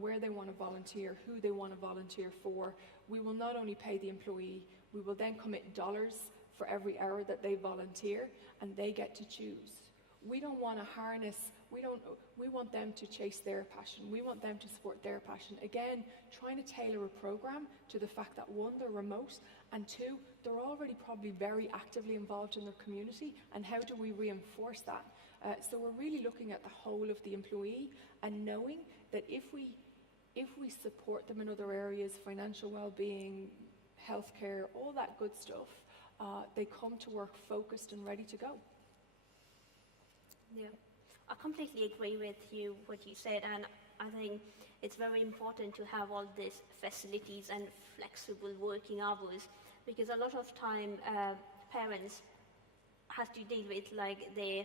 where they want to volunteer, who they want to volunteer for. We will not only pay the employee, we will then commit dollars for every hour that they volunteer, and they get to choose. We don't want to harness, we want them to chase their passion. We want them to support their passion. Again, trying to tailor a program to the fact that 1, they're remote, and 2, they're already probably very actively involved in their community, and how do we reinforce that? So we're really looking at the whole of the employee and knowing that if we support them in other areas, financial well-being, healthcare, all that good stuff, they come to work focused and ready to go. Yeah, I completely agree with you, what you said, and I think it's very important to have all these facilities and flexible working hours, because a lot of time parents have to deal with like the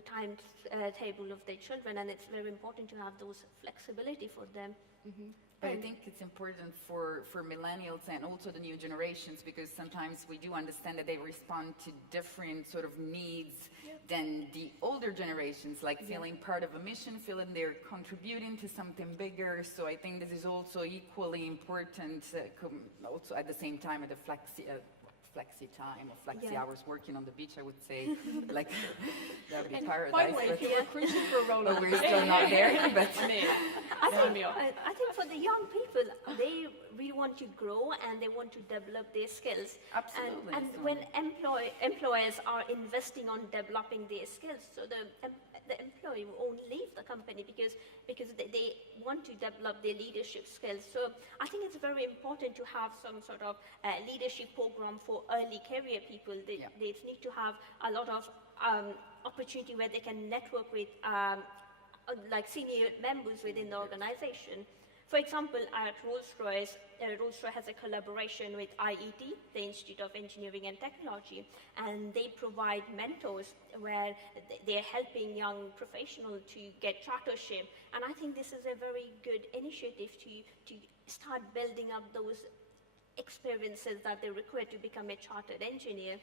timetable of their children, and it's very important to have those flexibility for them. Mm-hmm. But I think it's important for millennials and also the new generations, because sometimes we do understand that they respond to different sort of needs than the older generations, like feeling part of a mission, feeling they're contributing to something bigger. So I think this is also equally important, also at the same time, the flexi time or flexi Yeah. hours working on the beach, I would say, like, that would be And paradise. by the way, if you were recruiting for a role but on we're still not there, but I think for the young people, they really want to grow and they want to develop their skills. Absolutely. And when employers are investing on developing their skills, so the employee won't leave the company because they want to develop their leadership skills. So I think it's very important to have some sort of leadership program for early career people. They need to have a lot of opportunity where they can network with like senior members within the organization. For example, at Rolls-Royce, Rolls-Royce has a collaboration with IET, the Institute of Engineering and Technology, and they provide mentors where they're helping young professionals to get chartership. And I think this is a very good initiative to start building up those experiences that they require to become a chartered engineer.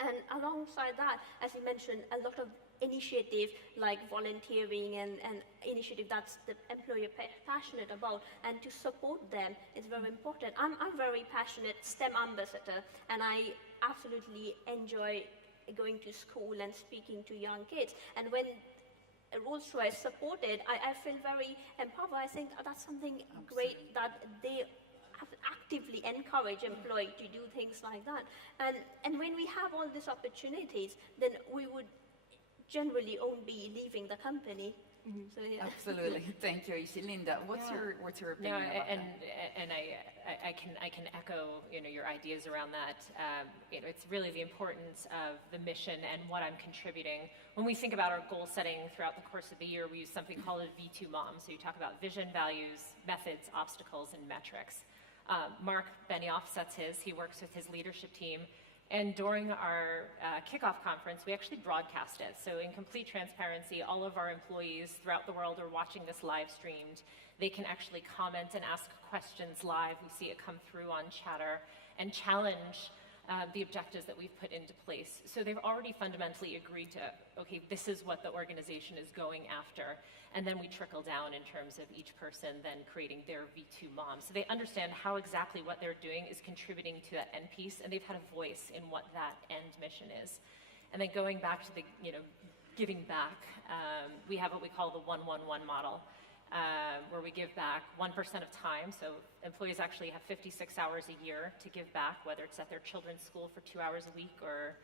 And alongside that, as you mentioned, a lot of initiative like volunteering and initiative that's the employer passionate about, and to support them is very important. I'm very passionate STEM ambassador, and I absolutely enjoy going to school and speaking to young kids. And when Rolls-Royce supported, I feel very empowered. I think that's something great that they have actively encourage employees to do things like that. And when we have all these opportunities, then we would generally won't be leaving the company. So, yeah. Absolutely. Thank you, Oishi. Linda, what's your opinion about and that? and I can echo your ideas around that. It's really the importance of the mission and what I'm contributing. When we think about our goal setting throughout the course of the year, we use something called a V2 MOM. So you talk about vision, values, methods, obstacles, and metrics. Mark Benioff sets his. He works with his leadership team. And during our kickoff conference, we actually broadcast it. So in complete transparency, all of our employees throughout the world are watching this live streamed. They can actually comment and ask questions live. We see it come through on Chatter and challenge the objectives that we've put into place. So they've already fundamentally agreed to, okay, this is what the organization is going after. And then we trickle down in terms of each person then creating their V2 MOM. So they understand how exactly what they're doing is contributing to that end piece, and they've had a voice in what that end mission is. And then going back to the, giving back, we have what we call the 1-1-1 model, where we give back 1% of time. So employees actually have 56 hours a year to give back, whether it's at their children's school for 2 hours a week or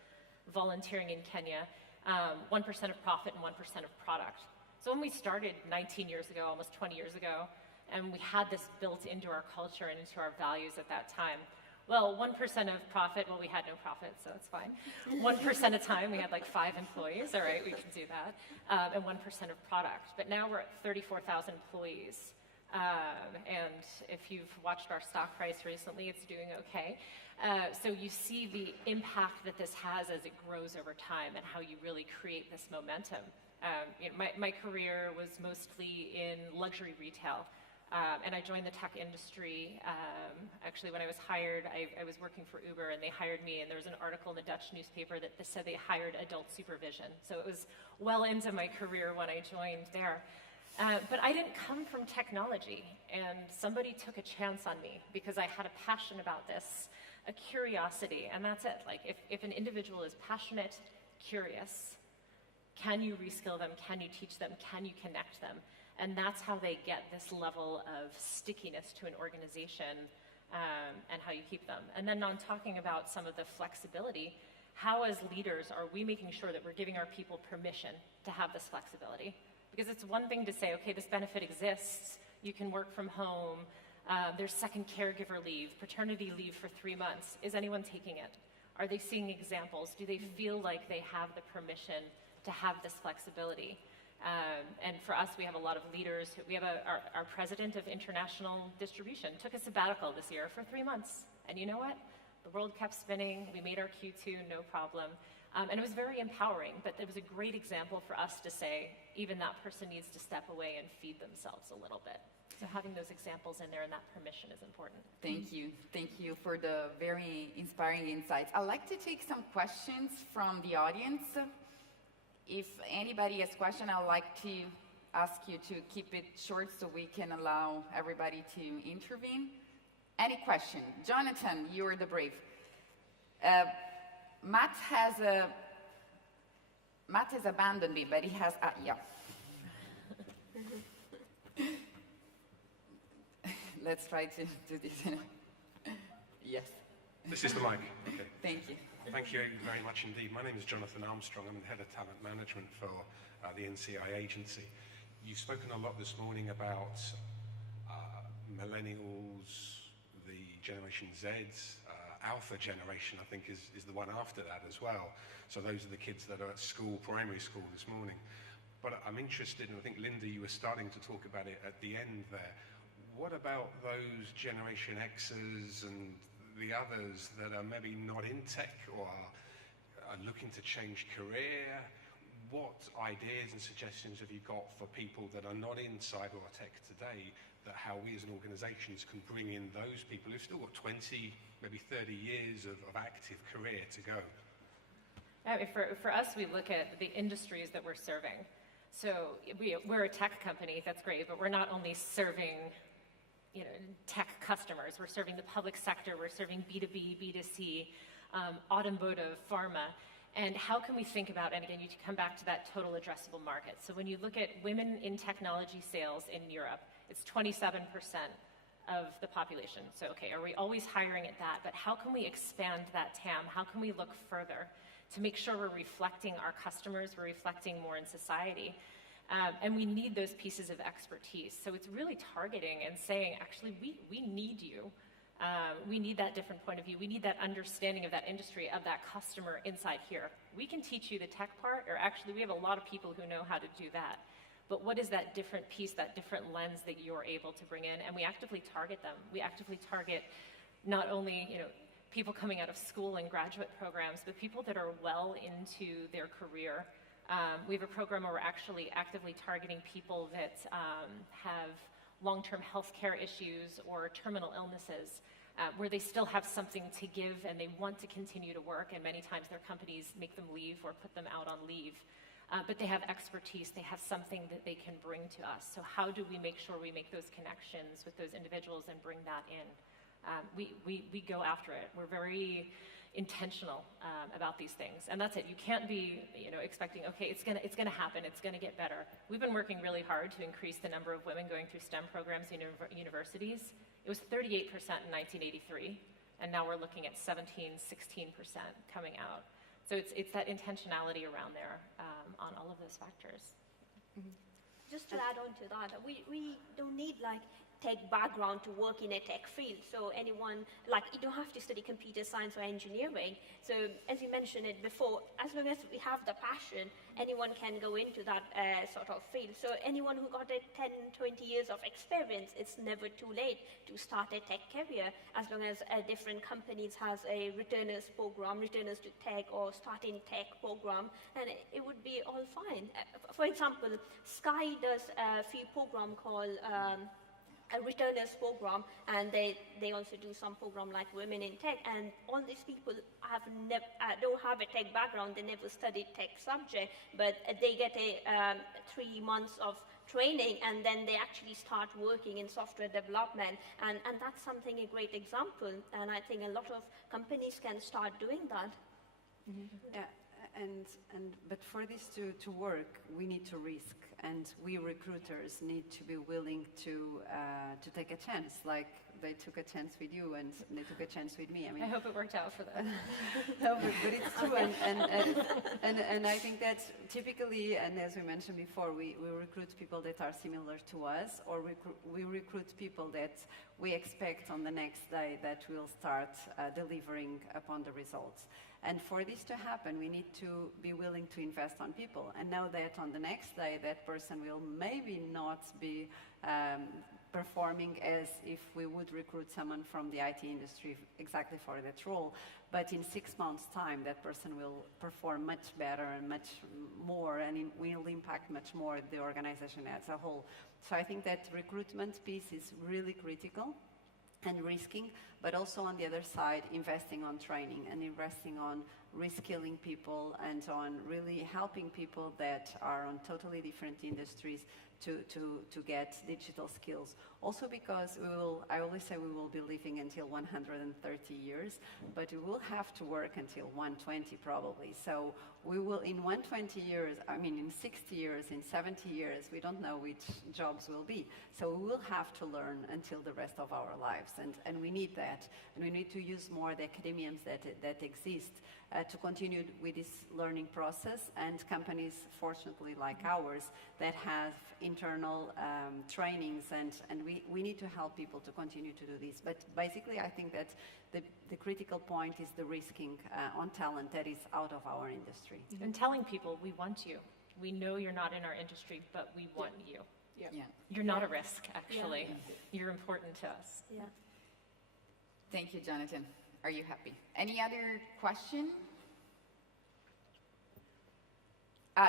volunteering in Kenya, 1% of profit and 1% of product. So when we started 19 years ago, almost 20 years ago, and we had this built into our culture and into our values at that time, well, 1% of profit, well, we had no profit, so it's fine. 1% of time, we had like 5 employees, all right, we can do that, and 1% of product. But now we're at 34,000 employees. And if you've watched our stock price recently, it's doing okay. So you see the impact that this has as it grows over time and how you really create this momentum. My career was mostly in luxury retail, and I joined the tech industry. Actually, when I was hired, I was working for Uber, and they hired me, and there was an article in the Dutch newspaper that said they hired adult supervision. So it was well into my career when I joined there. But I didn't come from technology, and somebody took a chance on me because I had a passion about this, a curiosity, and that's it. Like, if an individual is passionate, curious, can you reskill them? Can you teach them? Can you connect them? And that's how they get this level of stickiness to an organization, and how you keep them. And then on talking about some of the flexibility, how as leaders are we making sure that we're giving our people permission to have this flexibility? Because it's one thing to say, okay, this benefit exists, you can work from home, there's second caregiver leave, paternity leave for 3 months. Is anyone taking it? Are they seeing examples? Do they feel like they have the permission to have this flexibility? And for us, we have a lot of leaders. We have our president of international distribution took a sabbatical this year for 3 months. And you know what? The world kept spinning. We made our Q2, no problem. And it was very empowering, but it was a great example for us to say, even that person needs to step away and feed themselves a little bit. So having those examples in there and that permission is important. Thank you. Thank you for the very inspiring insights. I'd like to take some questions from the audience. If anybody has questions, I'd like to ask you to keep it short so we can allow everybody to intervene. Any question? Jonathan, you're the brave. Matt has abandoned me, but he has, yeah. Let's try to do this. Yes. This is the mic. Okay. Thank you. Thank you very much indeed. My name is Jonathan Armstrong. I'm the head of talent management for the NCI agency. You've spoken a lot this morning about millennials, the Generation Zs, Alpha generation, I think, is the one after that as well. So those are the kids that are at school, primary school this morning. But I'm interested, and I think, Linda, you were starting to talk about it at the end there. What about those Generation X's and the others that are maybe not in tech or are looking to change career? What ideas and suggestions have you got for people that are not in cyber or tech today, that how we as an organizations can bring in those people who've still got 20, maybe 30 years of active career to go? For us, we look at the industries that we're serving. So we're a tech company, that's great, but we're not only serving tech customers, we're serving the public sector, we're serving B2B, B2C, automotive, pharma. And how can we think about, and again, you come back to that total addressable market. So when you look at women in technology sales in Europe, it's 27% of the population. So, okay, are we always hiring at that? But how can we expand that TAM? How can we look further to make sure we're reflecting our customers, we're reflecting more in society? And we need those pieces of expertise. So it's really targeting and saying, actually, we need you. We need that different point of view. We need that understanding of that industry, of that customer inside here. We can teach you the tech part, or actually we have a lot of people who know how to do that. But what is that different piece, that different lens that you're able to bring in? And we actively target them. We actively target not only people coming out of school and graduate programs, but people that are well into their career. We have a program where we're actually actively targeting people that have long-term healthcare issues or terminal illnesses, where they still have something to give and they want to continue to work, and many times their companies make them leave or put them out on leave. But they have expertise, they have something that they can bring to us. So how do we make sure we make those connections with those individuals and bring that in? We go after it. We're very intentional about these things, and that's it. You can't be expecting, okay, it's gonna happen, it's gonna get better. We've been working really hard to increase the number of women going through STEM programs in universities. It was 38% in 1983, and now we're looking at 16% coming out. So it's that intentionality around there on all of those factors. Mm-hmm. Just to add on to that, we don't need tech background to work in a tech field. So anyone, you don't have to study computer science or engineering. So as you mentioned it before, as long as we have the passion, anyone can go into that sort of field. So anyone who got 10, 20 years of experience, it's never too late to start a tech career, as long as different companies has a returners program, returners to tech or starting tech program, and it would be all fine. For example, Sky does a few program called a returners program, and they also do some program like Women in Tech, and all these people don't have a tech background, they never studied tech subject, but they get a 3 months of training, and then they actually start working in software development, and that's a great example, and I think a lot of companies can start doing that. Mm-hmm. Yeah. But for this to work, we need to risk, and we recruiters need to be willing to take a chance, like they took a chance with you and they took a chance with me. I mean, I hope it worked out for them. No, but it's true, and I think that typically, and as we mentioned before, we recruit people that are similar to us, or we recruit people that we expect on the next day that will start delivering upon the results. And for this to happen, we need to be willing to invest on people and know that on the next day, that person will maybe not be performing as if we would recruit someone from the IT industry exactly for that role. But in 6 months' time, that person will perform much better and much more, and it will impact much more the organization as a whole. So I think that recruitment piece is really critical and risking, but also on the other side, investing on training and investing on reskilling people and on really helping people that are on totally different industries to get digital skills. Also because I always say we will be living until 130 years, but we will have to work until 120 probably. So we will, in 120 years, I mean in 60 years, in 70 years, we don't know which jobs will be. So we will have to learn until the rest of our lives, and we need that. And we need to use more the academiums that exist to continue with this learning process, and companies, fortunately like ours, that have internal trainings, and we need to help people to continue to do this. But basically, I think that the critical point is the risking on talent that is out of our industry. And telling people, we want you. We know you're not in our industry, but we want you. Yeah. You're not a risk, actually. Yeah. You're important to us. Yeah. Thank you, Jonathan. Are you happy? Any other question?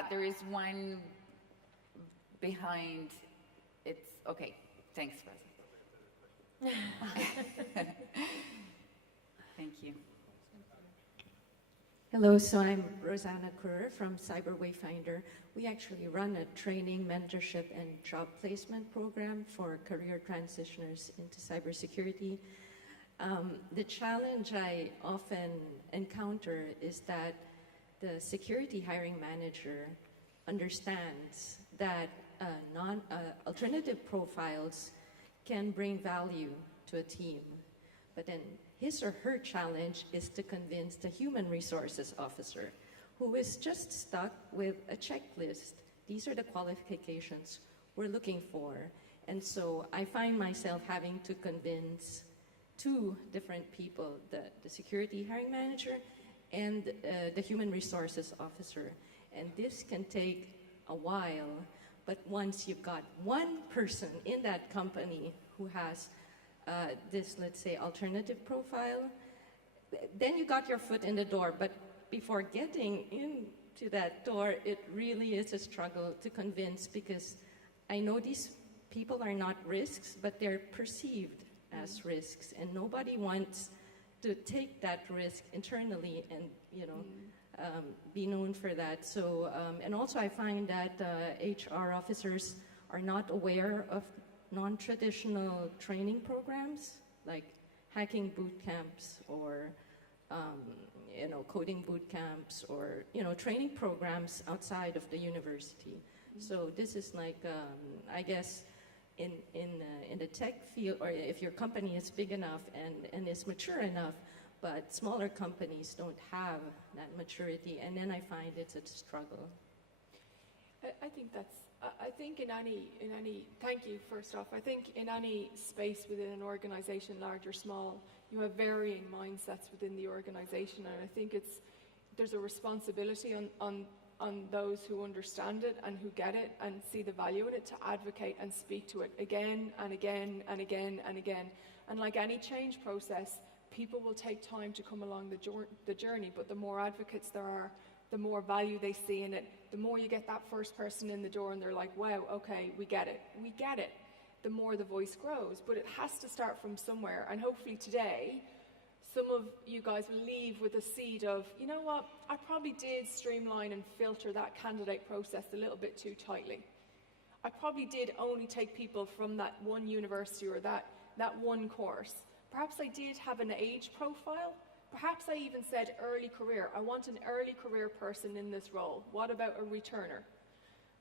There is one behind. It's okay. Thanks, Rosa. Thank you. Hello, so I'm Rosanna Kerr from Cyber Wayfinder. We actually run a training, mentorship, and job placement program for career transitioners into cybersecurity. The challenge I often encounter is that the security hiring manager understands that alternative profiles can bring value to a team, but then his or her challenge is to convince the human resources officer, who is just stuck with a checklist. These are the qualifications we're looking for. And so I find myself having to convince two different people, the security hiring manager and the human resources officer. And this can take a while, but once you've got one person in that company who has this, let's say, alternative profile, then you got your foot in the door. But before getting into that door, it really is a struggle to convince, because I know these people are not risks, but they're perceived as risks, and nobody wants to take that risk internally and, be known for that. So, and also I find that HR officers are not aware of non-traditional training programs like hacking boot camps or coding boot camps or training programs outside of the university. So this is like I guess in the tech field, or if your company is big enough and is mature enough, but smaller companies don't have that maturity, and then I find it's a struggle. I think in any, thank you first off, I think in any space within an organization, large or small, you have varying mindsets within the organization, and I think there's a responsibility on those who understand it and who get it and see the value in it to advocate and speak to it again and again and again and again. And like any change process, people will take time to come along the journey, but the more advocates there are, the more value they see in it, the more you get that first person in the door and they're like, wow, okay, we get it, the more the voice grows. But it has to start from somewhere, and hopefully today, some of you guys will leave with a seed of, you know what, I probably did streamline and filter that candidate process a little bit too tightly. I probably did only take people from that one university or that one course. Perhaps I did have an age profile. Perhaps I even said early career. I want an early career person in this role. What about a returner?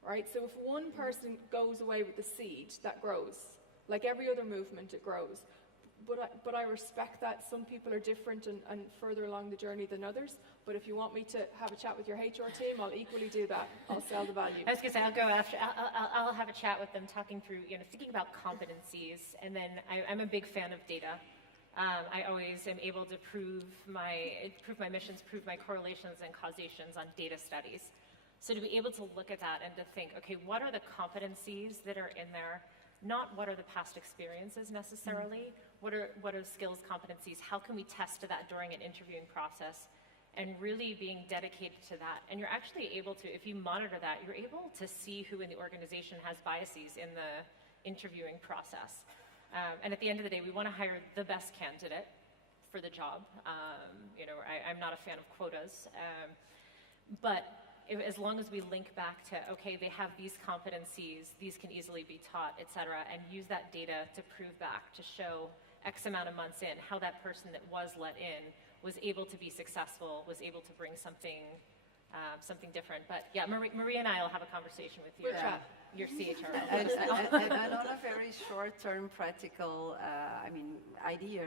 Right? So if one person goes away with the seed, that grows. Like every other movement, it grows. But I respect that some people are different and further along the journey than others. But if you want me to have a chat with your HR team, I'll equally do that. I'll sell the value. I was going to say, I'll go after. I'll have a chat with them, talking through, thinking about competencies, and then I'm a big fan of data. I always am able to prove my missions, prove my correlations and causations on data studies. So to be able to look at that and to think, okay, what are the competencies that are in there? Not what are the past experiences necessarily. What are skills, competencies? How can we test that during an interviewing process? And really being dedicated to that. And you're actually able to, if you monitor that, you're able to see who in the organization has biases in the interviewing process. And at the end of the day, we want to hire the best candidate for the job. I'm not a fan of quotas. But as long as we link back to, okay, they have these competencies, these can easily be taught, et cetera, and use that data to prove back, to show X amount of months in how that person that was let in was able to be successful, was able to bring something different. But yeah, Maria and I will have a conversation with your CHR. And on a very short-term practical, idea,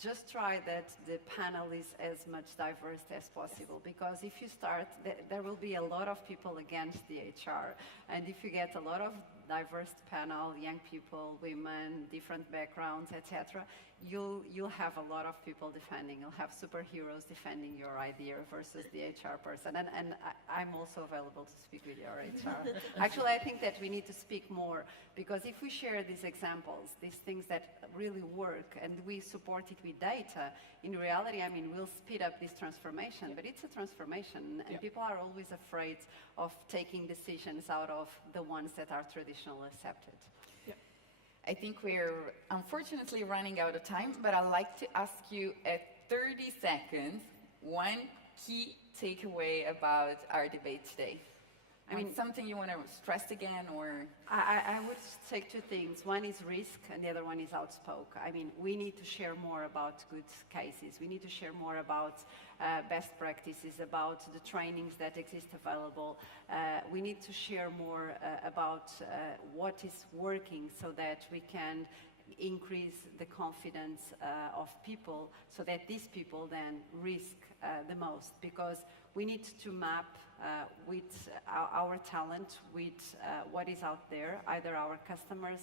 just try that the panel is as much diverse as possible, because if you start, there will be a lot of people against the HR, and if you get a lot of diverse panel, young people, women, different backgrounds, etc., you'll have a lot of people defending. You'll have superheroes defending your idea versus the HR person. And I'm also available to speak with your HR. Actually, I think that we need to speak more, because if we share these examples, these things that really work, and we support it with data, in reality, we'll speed up this transformation. But it's a transformation, and people are always afraid of taking decisions out of the ones that are traditionally accepted. I think we're unfortunately running out of time, but I'd like to ask you at 30 seconds, one key takeaway about our debate today. Something you want to stress again, or? I would say two things. One is risk, and the other one is outspoken. We need to share more about good cases. We need to share more about best practices, about the trainings that exist available. We need to share more about what is working, so that we can increase the confidence of people, so that these people then risk the most, because we need to map with our talent, with what is out there, either our customers,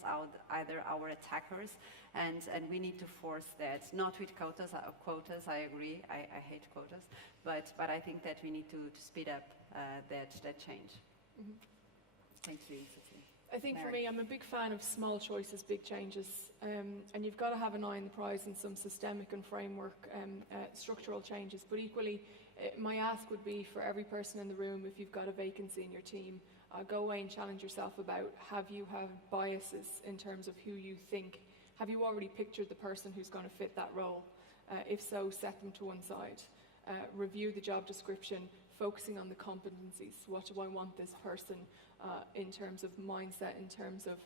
either our attackers, and we need to force that, not with quotas. I agree, I hate quotas, but I think that we need to speed up that change. Mm-hmm. Thank you, Sofia. I think for me, I'm a big fan of small choices, big changes, and you've got to have an eye on the prize in some systemic and framework structural changes. But equally, my ask would be for every person in the room, if you've got a vacancy in your team, go away and challenge yourself about, have you have biases in terms of who you think? Have you already pictured the person who's going to fit that role? If so, set them to one side. Review the job description, focusing on the competencies. What do I want this person in terms of mindset, in terms of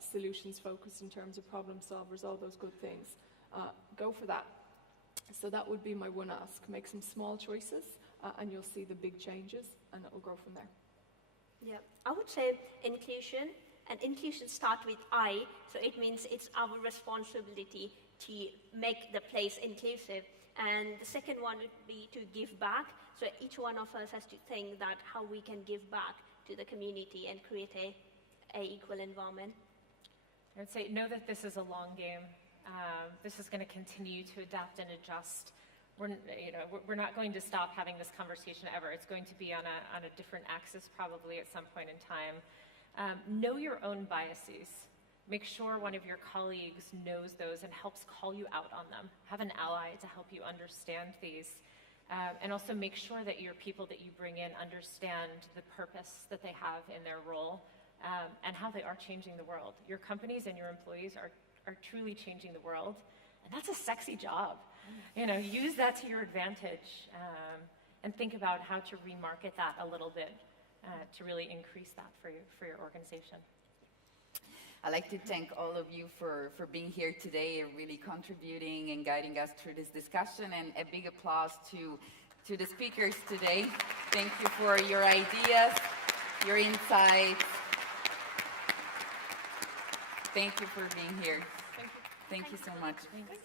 solutions focused, in terms of problem solvers, all those good things. Go for that. So that would be my one ask. Make some small choices and you'll see the big changes, and it will grow from there. Yeah, I would say inclusion, and inclusion starts with I, so it means it's our responsibility to make the place inclusive. And the second one would be to give back. So each one of us has to think that how we can give back to the community and create a equal environment. I would say, know that this is a long game. This is going to continue to adapt and adjust. We're not going to stop having this conversation ever. It's going to be on a different axis probably at some point in time. Know your own biases. Make sure one of your colleagues knows those and helps call you out on them. Have an ally to help you understand these. And also make sure that your people that you bring in understand the purpose that they have in their role, and how they are changing the world. Your companies and your employees are truly changing the world, and that's a sexy job. Use that to your advantage, and think about how to remarket that a little bit to really increase that for your organization. I'd like to thank all of you for being here today, really contributing and guiding us through this discussion, and a big applause to the speakers today. Thank you for your ideas, your insights. Thank you for being here. Thank you so much. Thanks.